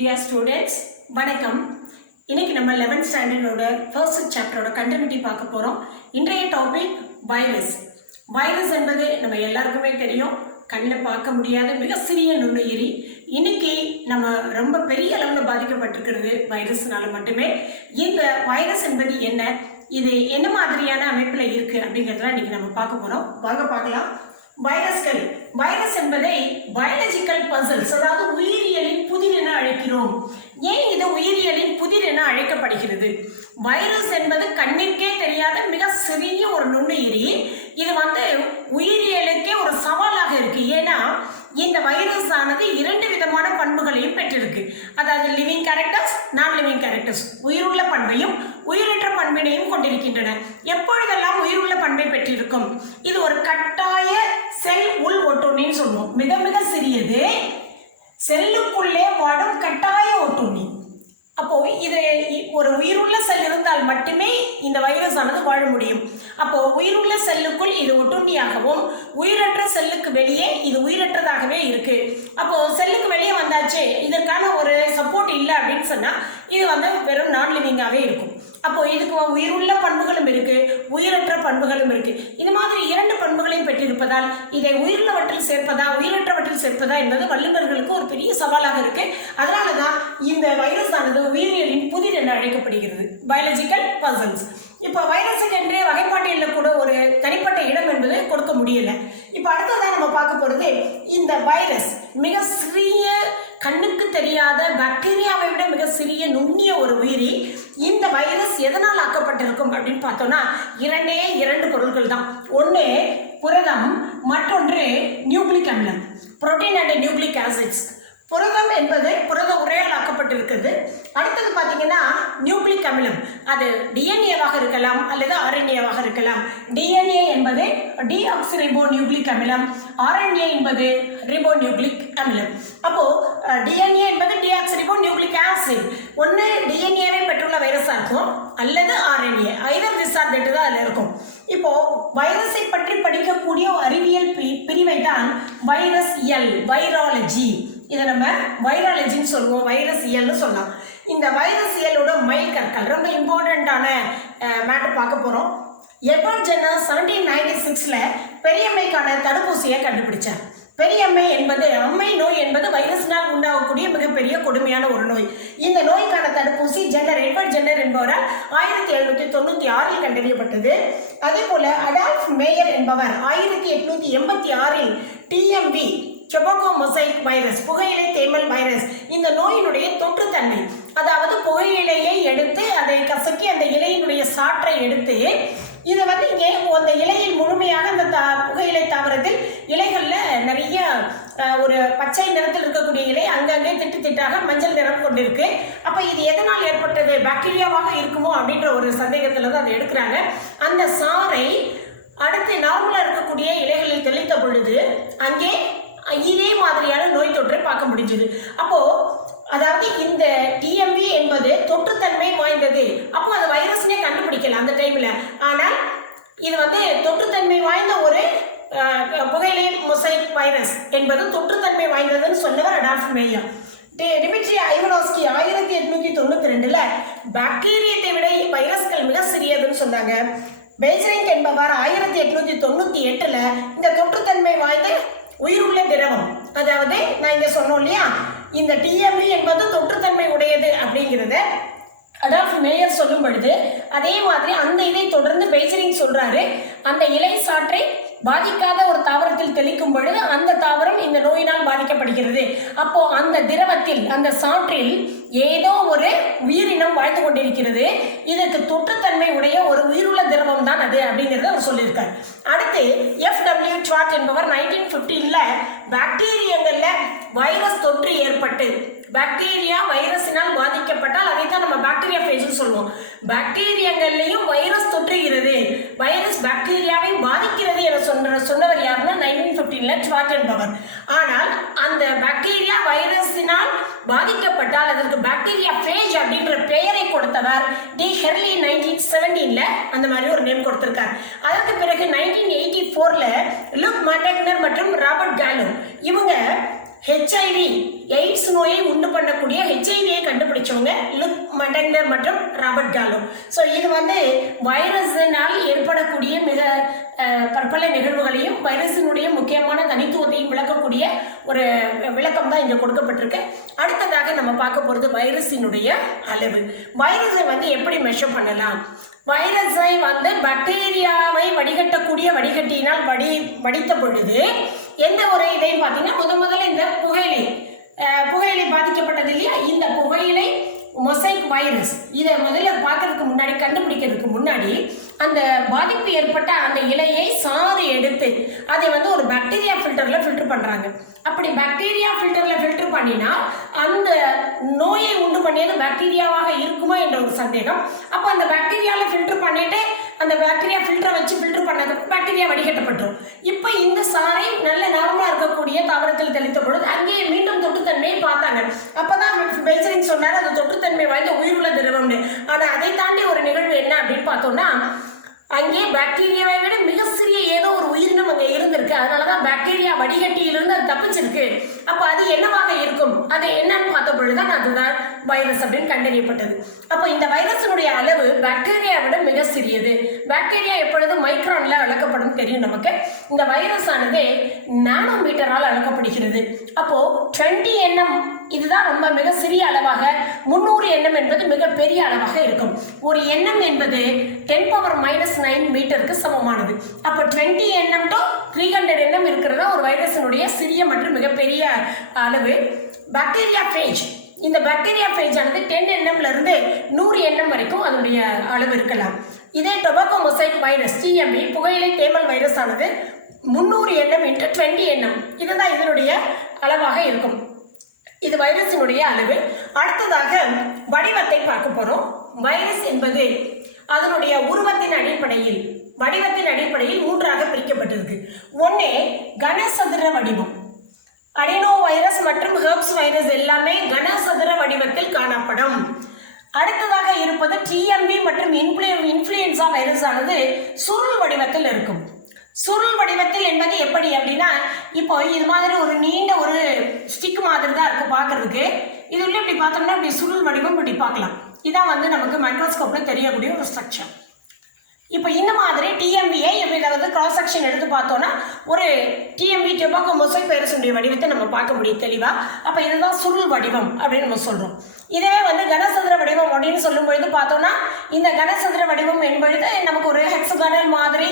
Dear students வணக்கம். இன்னைக்கு நம்ம 11th ஸ்டாண்டர்டோட ஃபர்ஸ்ட் சாப்டரோட கண்டினியூட்டி பார்க்க போகிறோம். இன்றைய டாபிக் வைரஸ். வைரஸ் என்பது நம்ம எல்லாருக்குமே தெரியும், கண்ணில் பார்க்க முடியாத மிக சிறிய நுண்ணுயிரி. இன்னைக்கு நம்ம ரொம்ப பெரிய அளவில் பாதிக்கப்பட்டிருக்கிறது வைரஸ்னால மட்டுமே. இந்த வைரஸ் என்பது என்ன, இது என்ன மாதிரியான அமைப்பில் இருக்குது அப்படிங்கிறதுலாம் இன்னைக்கு நம்ம பார்க்க போகிறோம். வாங்க பார்க்கலாம். வைரஸ்கள், வைரஸ் என்பதை பயாலஜிக்கல் பசில்ஸ், அதாவது உயிரியலின் புதிர் என அழைக்கிறோம். ஏன் இது உயிரியலின் புதிர் என அழைக்கப்படுகிறது? வைரஸ் என்பது கண்ணிற்கே தெரியாத மிக சிறிய ஒரு நுண்ணுயிரி. இது உயிரியலுக்கே ஒரு சவாலாக இருக்கு. ஏன்னா இந்த வைரஸ் ஆனது இரண்டு விதமான பண்புகளையும் பெற்றிருக்கு. அதாவது லிவிங் கேரக்டர்ஸ், நான் லிவிங் கேரக்டர்ஸ், உயிருள்ள பண்பையும் உயிரற்ற பண்பினையும் கொண்டிருக்கின்றன. எப்பொழுதெல்லாம் உயிருள்ள பண்பை பெற்றிருக்கும்? இது ஒரு கட்டாய செல் உள் ஒட்டுண்ணின்னு சொல்லுவோம். மிக மிக சிறியது, செல்லுக்குள்ளே வாடும் கட்டாய ஒட்டுண்ணி. அப்போ இது ஒரு உயிருள்ள செல் இருந்தால் மட்டுமே இந்த வைரஸ் ஆனது வாழ முடியும். அப்போ உயிருள்ள செல்லுக்குள் இது ஒட்டுண்ணியாகவும், உயிரற்ற செல்லுக்கு வெளியே இது உயிரற்றதாகவே இருக்கு. அப்போ செல்லுக்கு வெளியே வந்தாச்சு, இதற்கான ஒரு சப்போர்ட் இல்லை அப்படின்னு சொன்னா இது வெறும் நான் லிவிங்காகவே இருக்கும். அப்போ இதுக்கு உயிருள்ள பண்புகளும் இருக்கு, உயிரற்ற பண்புகளும் இருக்கு. இது மாதிரி இரண்டு பண்புகளையும் பெற்றிருப்பதால் இதை உயிருள்ளவற்றில் சேர்ப்பதா உயிரற்றவற்றில் சேர்ப்பதா என்பது வல்லுநர்களுக்கு ஒரு பெரிய சவாலாக இருக்கு. அதனாலதான் இந்த வைரஸ் ஆனது உயிரியலின் புதிர் என அழைக்கப்படுகிறது, பயாலஜிக்கல் பசில்ஸ். இப்போ வைரஸுக்கு என்றே வகைப்பாட்டியலில் கூட ஒரு தனிப்பட்ட இடம் என்பது கொடுக்க முடியல. இப்போ அடுத்ததான் நம்ம பார்க்க போறது இந்த வைரஸ். மிக சிறிய, கண்ணுக்கு தெரியாத பாக்டீரியாவை விட மிக சிறிய நுண்ணிய ஒரு உயிரி. இந்த வைரஸ் எதனால் ஆக்கப்பட்டிருக்கும் அப்படின்னு பார்த்தோம்னா இரண்டு பொருட்கள் தான். ஒன்று புரதம், மற்றொன்று நியூக்ளிக் அமிலம், புரோட்டீன் அண்ட் நியூக்ளிக் ஆசிட்ஸ். புரதம் என்பது புரத உரையால் ஆக்கப்பட்டிருக்கிறது. அடுத்தது பார்த்தீங்கன்னா நியூக்ளிக் அமிலம், அது டிஎன்ஏவாக இருக்கலாம் அல்லது ஆர்என்ஏவாக இருக்கலாம். டிஎன்ஏ என்பது டிஆக்சிரைபோ நியூக்ளிக் அமிலம், ஆர்என்ஏ என்பது ரிபோ நியூக்ளிக் அமிலம். அப்போ டிஎன்ஏ என்பது டிஆக்சிரைபோ நியூக்ளிக் ஆசிட். ஒன்று டிஎன்ஏவை பெற்றுள்ள வைரஸாக இருக்கும் அல்லது RNA, either this or that தான் அதில் இருக்கும். இப்போ வைரஸை பற்றி படிக்கக்கூடிய அறிவியல் பிரிவை தான் வைரஸ் இயல், வைராலஜி. இதை நம்ம வைராலஜின்னு சொல்லுவோம், வைரஸ் இயல்னு சொல்லலாம். இந்த வைரஸ் இயலோட மைல் கற்கள் ரொம்ப இம்பார்ட்டண்ட்டான மேட்டர் பார்க்க போகிறோம். எட்வர்ட் ஜென்னர் 1796 பெரியம்மைக்கான தடுப்பூசியை கண்டுபிடிச்சார். பெரியம்மை என்பது, அம்மை நோய் என்பது வைரஸ்னால் உண்டாகக்கூடிய மிகப்பெரிய கொடுமையான ஒரு நோய். இந்த நோய்க்கான தடுப்பூசி எட்வர்ட் ஜென்னர் என்பவரால் 1796 கண்டறியப்பட்டது. அதே போல அடால்ஃப் மேயர் என்பவர் 1886 டிஎம்வி, டொபாக்கோ மொசைக் வைரஸ், புகையிலை தேமல் வைரஸ், இந்த நோயினுடைய தொற்றுத்தன்மை, அதாவது புகையிலையை எடுத்து அதை கசக்கி அந்த இலையினுடைய சாற்றை எடுத்து இதை அந்த இலையில் முழுமையாக அந்த புகையிலை தாவரத்தில் இலைகளில் நிறைய ஒரு பச்சை நிறத்தில் இருக்கக்கூடிய இலை அங்கங்கே திட்டு திட்டாக மஞ்சள் நிறம் கொண்டிருக்கு. அப்போ இது எதனால் ஏற்பட்டது, பாக்டீரியாவாக இருக்குமோ அப்படின்ற ஒரு சந்தேகத்தில் தான் அதை எடுக்கிறாங்க. அந்த சாறை அடுத்து நார்மலாக இருக்கக்கூடிய இலைகளில் தெளித்த பொழுது அங்கே இதே மாதிரியான நோய் தொற்றை பார்க்க முடிஞ்சது. அப்போ அதாவது இந்த டிஎம்வி என்பது தொற்றுத்தன்மை வாய்ந்தது. அப்போ அது வைரஸ்னே கண்டுபிடிக்கல அந்த டைம்ல. ஆனால் இது தொற்றுத்தன்மை வாய்ந்த ஒரு புகையிலை மொசைக் வைரஸ் என்பது தொற்றுத்தன்மை வாய்ந்ததுன்னு சொன்னவர் அடால்ஃப் மேயர். டிமிட்ரி ஐவனோஸ்கி 1892 பாக்டீரியத்தை விட வைரஸ்கள் மிக சிறியதுன்னு சொன்னாங்க. பெய்ஜரிங் என்பவர் 1898 இந்த தொற்றுத்தன்மை வாய்ந்த உயிருள்ள திரவம், அதாவது நான் இங்க சொன்னோம் இல்லையா, இந்த டிஎம்வி என்பது தொற்றுத்தன்மை உடையது அப்படிங்கிறத அடால்ஃப் மேயர் சொல்லும் பொழுது, அதே மாதிரி அந்த இதை தொடர்ந்து பெய்ஜரிங் சொல்றாரு. அந்த இலை சாற்றை பாதிக்காத ஒரு தாவரத்தில் தெளிக்கும் பொழுது அந்த தாவரம் இந்த நோயினால் பாதிக்கப்படுகிறது. அப்போ அந்த திரவத்தில், அந்த சாற்றில் ஏதோ ஒரு உயிரினம் வாழ்ந்து கொண்டிருக்கிறது, இதற்கு தொற்றுத்தன்மை உடைய ஒரு உயிருள்ள திரவம் தான் அது அப்படிங்கிறத அவர் சொல்லியிருக்கார். அடுத்து FW ட்வார்ட் என்பவர் 1915 பாக்டீரியங்கள்ல வைரஸ் தொற்று ஏற்பட்டு, பாக்டீரியா வைரஸினால் பாதிக்கப்பட்டால் அதைத்தான் நம்ம பாக்டீரியா ஃபேஜ்னு சொல்லுவோம். பாக்டீரியங்கள்லையும் வைரஸ் தொற்றுகிறது, வைரஸ் பாக்டீரியாவை பாதிக்கிறது என சொன்னவர் யாருன்னா 1915 ட்வார்ட் என்பவர். ஆனால் அந்த பாக்டீரியா வைரஸினால் பாதிக்கப்பட்டால் அதற்கு பாக்டீரியா ஃபேஜ் அப்படின்ற பெயரை கொடுத்தவர் டி ஹெர்லி 1917 அந்த மாதிரி ஒரு நேம் கொடுத்திருக்கார். அதற்கு பிறகு 1984 லுக் மாட்டக்னர் மற்றும் ராபர்ட் காலோ இவங்க HIV எய்ட்ஸ் நோயை உண்டு பண்ணக்கூடிய HIV படிச்சவங்க லுக் மெட்டெண்டர் மற்றும் ராபர்ட் காலோ. ஸோ இது வந்து வைரஸினால் ஏற்படக்கூடிய மிக பற்பல நிகழ்வுகளையும் வைரஸினுடைய முக்கியமான தனித்துவத்தையும் விளக்கக்கூடிய ஒரு விளக்கம் தான் இங்கே கொடுக்கப்பட்டிருக்கு. அடுத்ததாக நம்ம பார்க்க போகிறது வைரஸினுடைய அளவு. வைரஸை வந்து எப்படி மெஷர் பண்ணலாம்? வைரஸை வந்து பாக்டீரியாவை வடிகட்டக்கூடிய வடிகட்டியினால் வடித்த பொழுது எந்த ஒரு இதையும் பார்த்தீங்கன்னா முதல்ல இந்த புகையிலை பாதிக்கப்பட்டது இல்லையா, இந்த புகையிலை மொசைக் வைரஸ் இதை முதல்ல பார்க்கறதுக்கு முன்னாடி கண்டுபிடிக்கிறதுக்கு முன்னாடி அந்த பாதிப்பு ஏற்பட்ட அந்த இலையை சாறு எடுத்து அதை வந்து ஒரு பாக்டீரியா ஃபில்டர் பண்ணுறாங்க. அப்படி பாக்டீரியா ஃபில்டர் பண்ணினா அந்த நோயை உண்டு பண்ணியது பாக்டீரியாவாக இருக்குமா என்ற ஒரு சந்தேகம். அப்போ அந்த பாக்டீரியாவில் ஃபில்டர் பண்ணிட்டு அந்த பாக்டீரியா ஃபில்டரை வச்சு ஃபில்டர் பண்ணதுக்கு பாக்டீரியா வடிகட்டப்பட்டுரும். இப்போ இந்த சாறை நல்ல நார்மலாக இருக்கக்கூடிய தாவரத்தில் தெளித்த பொழுது அங்கேயே மீண்டும் தொட்டுத்தன்மையை பார்த்தாங்க. அப்போதான் பெல்சரிங் சொன்னார் அது தொட்டுத்தன்மை வாய்ந்த உயிருள்ள திரவம்னு. ஆனால் அதை தாண்டி ஒரு நிகழ்வு என்ன அப்படின்னு பார்த்தோம்னா, அங்கே பாக்டீரியாவை விட மிக சிறிய ஏதோ ஒரு உயிரினம் அங்கே இருந்திருக்கு. அதனாலதான் பாக்டீரியா வடிகட்டியிலிருந்து அது தப்பிச்சிருக்கு. அப்போ அது என்னவாக இருக்கும், அது என்னன்னு பார்த்த பொழுதுதான் அதுதான் வைரஸ் அப்படின்னு கண்டறியப்பட்டது. அப்போ இந்த வைரஸினுடைய அளவு பாக்டீரியா விட மிக சிறியது. பாக்டீரியா எப்பொழுதும் மைக்ரான்ல அளக்கப்படும் தெரியும் நமக்கு. இந்த வைரஸ் ஆனது நானோமீட்டரால் அளக்கப்படுகிறது. அப்போ 20 nm இதுதான் ரொம்ப மிக சிறிய அளவாக, 300 nm என்பது மிக பெரிய அளவாக இருக்கும். ஒரு nm என்பது 10⁻⁹ மீட்டருக்கு சமமானது. அப்போ 20 nm to 300 nm இருக்கிறதா ஒரு வைரஸினுடைய சிறிய மற்றும் மிகப்பெரிய அளவு. பாக்டீரியா ஃபேஜ், இந்த பாக்டீரியா ஃபேஜ் ஆனது 10 nm இருந்து 100 nm வரைக்கும் அதனுடைய அளவு இருக்கலாம். இதே டொபாக்கோ மொசைக் வைரஸ் TMV புகையிலை தேமல் வைரஸ் ஆனது 300 nm × 20 nm இதுதான் இதனுடைய அளவாக இருக்கும். இது வைரஸினுடைய அளவு. அடுத்ததாக வடிவத்தை பார்க்க போறோம். வைரஸ் என்பது அதனுடைய உருவத்தின் அடிப்படையில் வடிவத்தின் அடிப்படையில் 3ஆக பிரிக்கப்பட்டிருக்கு. ஒன்று கனசதுர வடிவம். அடினோ வைரஸ் மற்றும் ஹெர்ப்ஸ் வைரஸ் எல்லாமே கனசதுர வடிவத்தில் காணப்படும். அடுத்ததாக இருப்பது TMV மற்றும் இன்ஃப்ளூயன்சா வைரஸ் ஆனது சுருள் வடிவத்தில் இருக்கும். சுருள் வடிவத்தில் என்பது எப்படி அப்படின்னா, இப்போ இது மாதிரி ஒரு நீண்ட ஒரு ஸ்டிக் மாதிரி தான் இருக்கும் பார்க்கறதுக்கு. இது உள்ள இப்படி பார்த்தோம்னா இப்படி சுருள் வடிவம் இப்படி பார்க்கலாம். இதான் வந்து நமக்கு மைக்ரோஸ்கோப்ல தெரியக்கூடிய ஒரு ஸ்ட்ரக்சர். இப்போ இந்த மாதிரி டிஎம்வியை இதில் வந்து கிராஸ் செக்ஷன் எடுத்து பார்த்தோன்னா ஒரு டிஎம்வி டொபாக்கோ மொசைக் வைரஸுடைய வடிவத்தை நம்ம பார்க்க முடியும் தெளிவாக. அப்போ இதுதான் சுருள் வடிவம் அப்படின்னு நம்ம சொல்கிறோம். இதுவே வந்து கனசதுர வடிவம் அப்படின்னு சொல்லும் பொழுது பார்த்தோன்னா இந்த கனசதுர வடிவம் என்பது நமக்கு ஒரு ஹெக்ஸாகனல் மாதிரி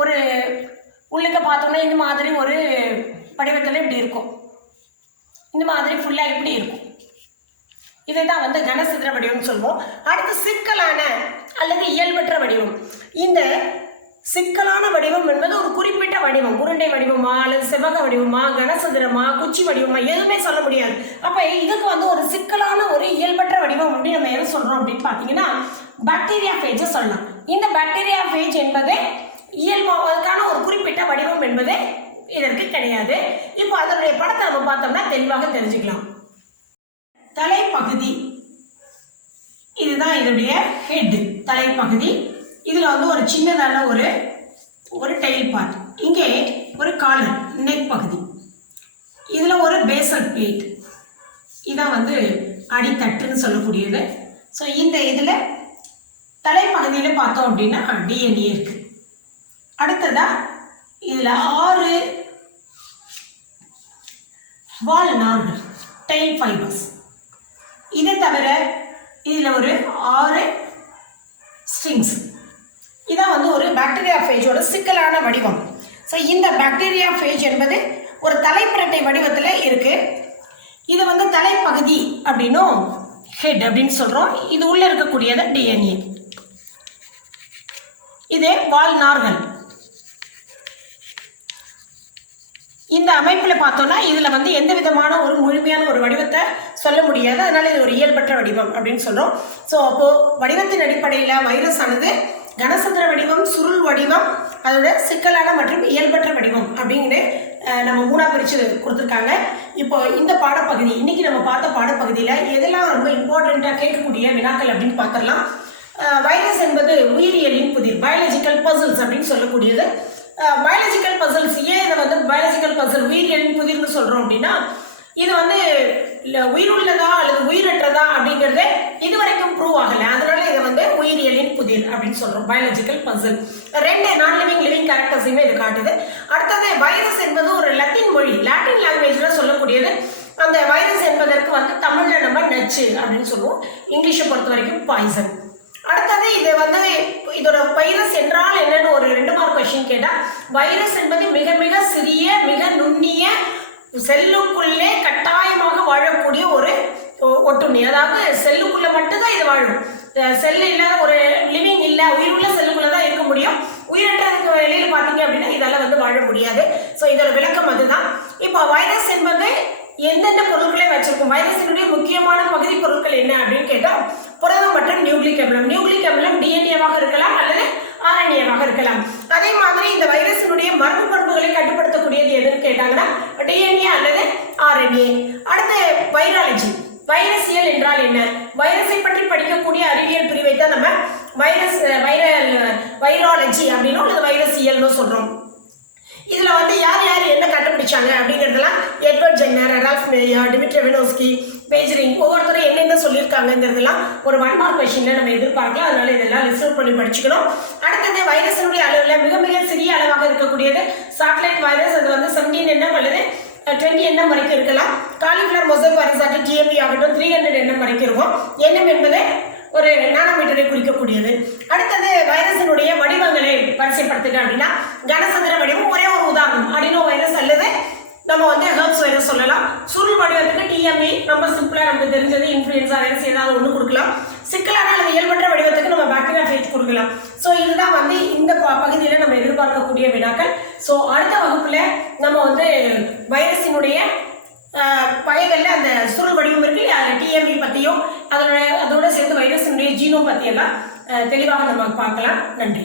ஒரு உள்ளுக்க பார்த்தோம்னா இந்த மாதிரி ஒரு வடிவத்தில் இப்படி இருக்கும். இந்த மாதிரி ஃபுல்லாக இப்படி இருக்கும். இதை தான் வந்து கனசதுர வடிவம்னு சொல்லுவோம். அடுத்து சிக்கலான அல்லது இயல்பற்ற வடிவம். இந்த சிக்கலான வடிவம் என்பது ஒரு குறிப்பிட்ட வடிவம், உருண்டை வடிவமா அல்லது செவ்வக வடிவமா கனசதுரமா குச்சி வடிவமா எதுவுமே சொல்ல முடியாது. அப்போ இதுக்கு வந்து ஒரு சிக்கலான ஒரு இயல்பற்ற வடிவம் அப்படின்னு நம்ம எதை சொல்கிறோம் அப்படின்னு பார்த்தீங்கன்னா பாக்டீரியா ஃபேஜை சொல்லலாம். இந்த பாக்டீரியா ஃபேஜ் என்பது இயல்பாவதற்கான ஒரு குறிப்பிட்ட வடிவம் என்பது இதற்கு கிடையாது. இப்போ அதனுடைய படத்தை நம்ம பார்த்தோம்னா தெளிவாக தெரிஞ்சுக்கலாம். தலைப்பகுதி இதுதான் இதனுடைய ஹெட் தலைப்பகுதி. இதில் வந்து ஒரு சின்னதான ஒரு டெயில் பார்ட், இங்கே ஒரு காலர் நெக் பகுதி, இதில் ஒரு பேசல் பிளேட், இதான் வந்து அடித்தட்டுன்னு சொல்லக்கூடியது. ஸோ இந்த இதில் தலைப்பகுதியில் பார்த்தோம் அப்படின்னா டிஎன்ஏ இருக்கு. அடுத்ததா இதில் 6 வால் நார்கள் டெயில் ஃபைபர்ஸ். இதை தவிர இதில் ஒரு 6 ஸ்ட்ரிங்ஸ். இதான் வந்து ஒரு பாக்டீரியா ஃபேஜோட சிக்கலான வடிவம். ஸோ இந்த பாக்டீரியா ஃபேஜ் என்பது ஒரு தலைப்பிரட்டை வடிவத்தில் இருக்கு. இது வந்து தலைப்பகுதி அப்படின்னும் ஹெட் அப்படின்னு சொல்கிறோம். இது உள்ளே இருக்கக்கூடியது டிஎன்ஏ. இது வால்நார்கள். இந்த அமைப்பில் பார்த்தோன்னா இதில் வந்து எந்த விதமான ஒரு முழுமையான ஒரு வடிவத்தை சொல்ல முடியாது. அதனால இது ஒரு இயல்பற்ற வடிவம் அப்படின்னு சொல்கிறோம். ஸோ அப்போது வடிவத்தின் அடிப்படையில் வைரஸ் ஆனது கனசதுர வடிவம், சுருள் வடிவம், அதோட சிக்கலான மற்றும் இயல்பற்ற வடிவம் அப்படிங்கிற நம்ம 3ஆக பிரித்து கொடுத்துருக்காங்க. இப்போ இந்த பாடப்பகுதி இன்னைக்கு நம்ம பார்த்த பாடப்பகுதியில் எதெல்லாம் ரொம்ப இம்பார்ட்டண்ட்டாக கேட்கக்கூடிய வினாக்கள் அப்படின்னு பார்த்துடலாம். வைரஸ் என்பது உயிரியலின் புதிர், பயாலஜிக்கல் பசில்ஸ் அப்படின்னு சொல்லக்கூடியது. பயாலஜிக்கல் பசில்ஸ் ஏன் இதை வந்து பயாலஜிக்கல் பசில் உயிரியலின் புதிர்னு சொல்கிறோம் அப்படின்னா இது வந்து உயிருள்ளதா அல்லது உயிரற்றதா அப்படிங்கிறத உருவாகலை. அதனால இதை வந்து உயிரியலின் புதிர் அப்படின்னு சொல்றோம், பயாலஜிக்கல் பசில். 2 நான் லிவிங் கேரக்டர்ஸையுமே இது காட்டுது. அடுத்தது வைரஸ் என்பது ஒரு லத்தீன் மொழி, லாட்டின் லாங்குவேஜ்ல சொல்லக்கூடியது. அந்த வைரஸ் என்பதற்கு வந்து தமிழ்ல நம்ம நச்சு அப்படின்னு சொல்லுவோம், இங்கிலீஷை பொறுத்த வரைக்கும் பாய்சன். அடுத்தது இது வந்து இதோட வைரஸ் என்றால் என்னன்னு ஒரு 2 மார்க் கொஸ்டின் கேட்டா, வைரஸ் என்பது மிக மிக சிறிய மிக நுண்ணிய செல்லுக்குள்ளே கட்டாயமாக வாழக்கூடிய ஒரு ஒட்டுண்ணி. அதாவது செல்லுக்குள்ள மட்டும்தான் இது வாழும். செல் இல்லாத ஒரு லிவிங் இல்லை, உயிருள்ள செல்லுக்குள்ள தான் இருக்க முடியும். உயிரற்றதுக்கு வெளியில் பார்த்தீங்க அப்படின்னா இதெல்லாம் வந்து வாழ முடியாது. ஸோ இதோட விளக்கம் அதுதான். இப்போ வைரஸ் என்பது எந்தெந்த பொருட்களை வச்சிருக்கும், வைரஸினுடைய முக்கியமான பகுதி பொருட்கள் என்ன அப்படின்னு கேட்டால், புரதம் மற்றும் நியூக்ளிக் அமிலம். நியூக்ளிக் அமிலம் டிஎன்ஏவாக இருக்கலாம் அல்லது ஆர்என்ஏவாக இருக்கலாம். அதே மாதிரி இந்த வைரஸினுடைய மரபு பண்புகளை கட்டுப்படுத்தக்கூடியது எதுன்னு கேட்டாங்கன்னா டிஎன்ஏ அல்லது ஆர்என்ஏ. அடுத்து வைராலஜி, வைரசியல் என்றால் என்ன, வைரஸை பற்றி படிக்கக்கூடிய அறிவியல் பிரிவை தான் நம்ம வைராலஜி அப்படின்னா அல்லது வைரசியல்னு சொல்றோம். இதுல வந்து யார் யார் என்ன கண்டுபிடிச்சாங்க அப்படிங்கிறதுலாம் எட்வர்ட் ஜென்னர், ரடால்ஃப் மேயர், டிமிட்ரி வெனோஸ்கி, பேஜரிங் ஒவ்வொருத்தரும் என்னென்ன சொல்லியிருக்காங்கிறதுலாம் ஒரு 1 மார்க் கொஸ்டின்ல நம்ம எதிர்பார்க்கலாம். அதனால இதெல்லாம் லிஸ்ட் அவுட் பண்ணி படிச்சுக்கணும். அடுத்தது வைரஸினுடைய அளவில் மிக மிக சிறிய அளவாக இருக்கக்கூடியது சாட்டலைட் வைரஸ். அது வந்து 17 nm அல்லது 20 nm வரைக்கும் இருக்கலாம். காலிஃப்ளவர் மொசைக் வைரஸ் ஆகட்டும், டிஎம்பி ஆகட்டும் 300 nm வரைக்கும் இருக்கும். nm என்பது ஒரு நானோமீட்டரை குறிக்கக்கூடியது. அடுத்தது வைரஸினுடைய வடிவங்களை வரிசைப்படுத்துங்க அப்படின்னா, கனசதுர வடிவம் ஒரே ஒரு உதாரணம் அடினோ வைரஸ் அல்லது நம்ம வந்து ஹெர்ப்ஸ் வைரஸ் சொல்லலாம். சுருள் வடிவத்துக்கு டிஎம்இ, ரொம்ப சிம்பிளா நமக்கு தெரிஞ்சது இன்ஃப்ளூயன்சா வைரஸ் ஏதாவது ஒன்று கொடுக்கலாம். சிக்கலான அல்லது இயல்பற்ற வடிவத்துக்கு நம்ம பாக்டீரியா ஃபேஜ் கொடுக்கலாம். ஸோ இதுதான் வந்து இந்த பகுதியில் நம்ம எதிர்பார்க்கக்கூடிய வினாக்கள். ஸோ அடுத்த வகுப்புல நம்ம வந்து வைரஸினுடைய வகைகளில் அந்த சுருள் வடிவம் இருக்கு, டிஎம்இ பற்றியும் அதோட சேர்ந்து வைரஸினுடைய ஜீனோம் பற்றியெல்லாம் தெளிவாக நம்ம பார்க்கலாம். நன்றி.